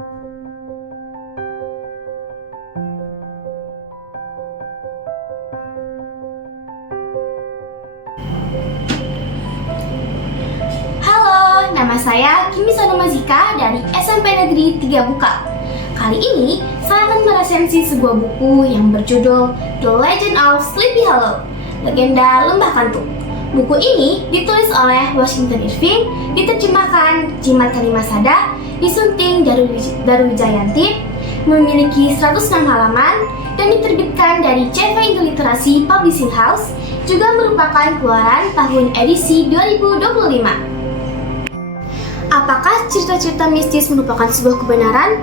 Halo, nama saya Kimi Sonomazika dari SMP Negeri 3 Bukal. Kali ini, saya akan meresensi sebuah buku yang berjudul The Legend of Sleepy Hollow, Legenda Lembah Kantuk. Buku ini ditulis oleh Washington Irving, diterjemahkan Jimat Kalimasada, disunting Darwijayanti, memiliki 106 halaman, dan diterbitkan dari CV Indoliterasi Publishing House, juga merupakan keluaran tahun edisi 2025. Apakah cerita-cerita mistis merupakan sebuah kebenaran?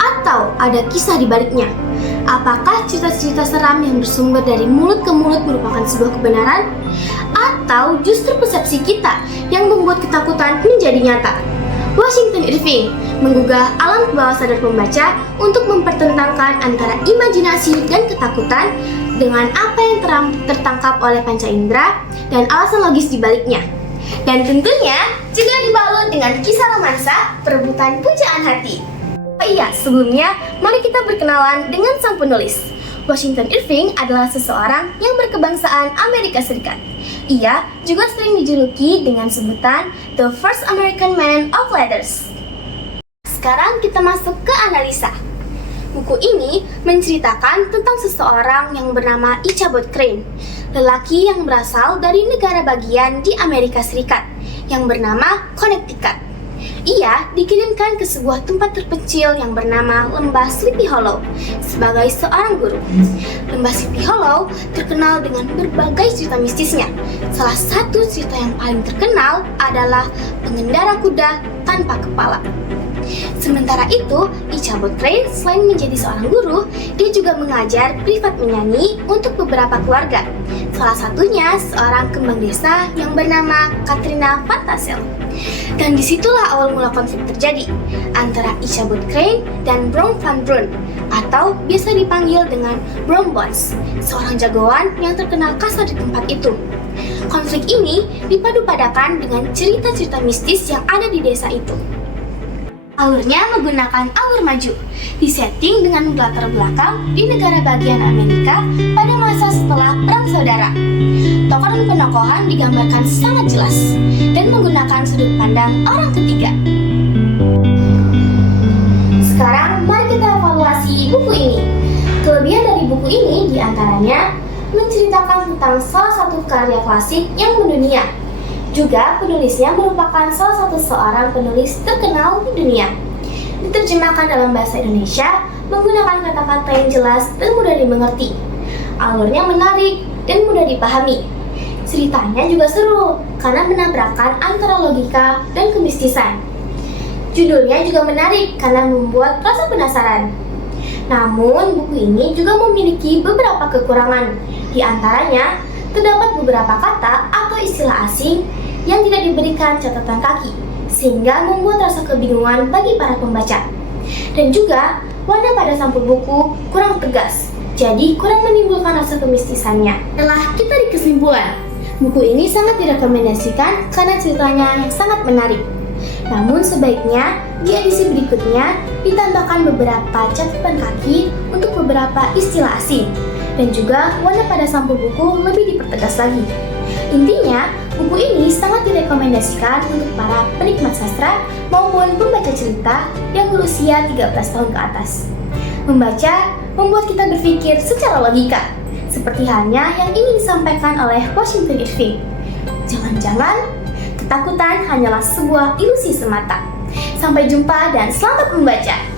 Atau ada kisah di baliknya? Apakah cerita-cerita seram yang bersumber dari mulut ke mulut merupakan sebuah kebenaran? Atau justru persepsi kita yang membuat ketakutan menjadi nyata? Washington Irving menggugah alam bawah sadar pembaca untuk mempertentangkan antara imajinasi dan ketakutan dengan apa yang tertangkap oleh panca indera dan alasan logis di baliknya. Dan tentunya juga dibalut dengan kisah romansa perebutan pujaan hati. Oh iya, sebelumnya mari kita berkenalan dengan sang penulis. Washington Irving adalah seseorang yang berkebangsaan Amerika Serikat. Ia juga sering dijuluki dengan sebutan The First American Man of Letters. Sekarang kita masuk ke analisa. Buku ini menceritakan tentang seseorang yang bernama Ichabod Crane, lelaki yang berasal dari negara bagian di Amerika Serikat yang bernama Connecticut. Ia dikirimkan ke sebuah tempat terpencil yang bernama Lembah Sleepy Hollow sebagai seorang guru. Lembah Sleepy Hollow terkenal dengan berbagai cerita mistisnya. Salah satu cerita yang paling terkenal adalah pengendara kuda tanpa kepala. Sementara itu, Ichabod Crane selain menjadi seorang guru, dia juga mengajar privat menyanyi untuk beberapa keluarga. Salah satunya seorang kembang desa yang bernama Katrina Van Tassel. Dan disitulah awal mula konflik terjadi antara Ichabod Crane dan Brom Van Brun, atau biasa dipanggil dengan Brom Bones, seorang jagoan yang terkenal kasar di tempat itu. Konflik ini dipadu-padakan dengan cerita-cerita mistis yang ada di desa itu. Alurnya menggunakan alur maju, disetting dengan latar belakang di negara bagian Amerika pada masa setelah Perang Saudara. Tokoh dan penokohan digambarkan sangat jelas dan menggunakan sudut pandang orang ketiga. Sekarang mari kita evaluasi buku ini. Kelebihan dari buku ini diantaranya menceritakan tentang salah satu karya klasik yang mendunia. Juga penulisnya merupakan salah satu seorang penulis terkenal di dunia. Diterjemahkan dalam bahasa Indonesia menggunakan kata-kata yang jelas dan mudah dimengerti. Alurnya menarik dan mudah dipahami. Ceritanya juga seru karena menabrakkan antara logika dan kemistisan. Judulnya juga menarik karena membuat rasa penasaran. Namun buku ini juga memiliki beberapa kekurangan. Di antaranya terdapat beberapa kata atau istilah asing yang tidak diberikan catatan kaki, sehingga membuat rasa kebingungan bagi para pembaca. Dan juga, warna pada sampul buku kurang tegas, jadi kurang menimbulkan rasa kemistisannya. Setelah kita di kesimpulan, buku ini sangat direkomendasikan karena ceritanya yang sangat menarik. Namun sebaiknya di edisi berikutnya ditambahkan beberapa catatan kaki untuk beberapa istilah asing. Dan juga warna pada sampul buku lebih dipertegas lagi. Intinya, buku ini sangat direkomendasikan untuk para penikmat sastra maupun pembaca cerita yang berusia 13 tahun ke atas. Membaca membuat kita berpikir secara logika, seperti halnya yang ingin disampaikan oleh Washington Irving. Jangan-jangan ketakutan hanyalah sebuah ilusi semata. Sampai jumpa dan selamat membaca!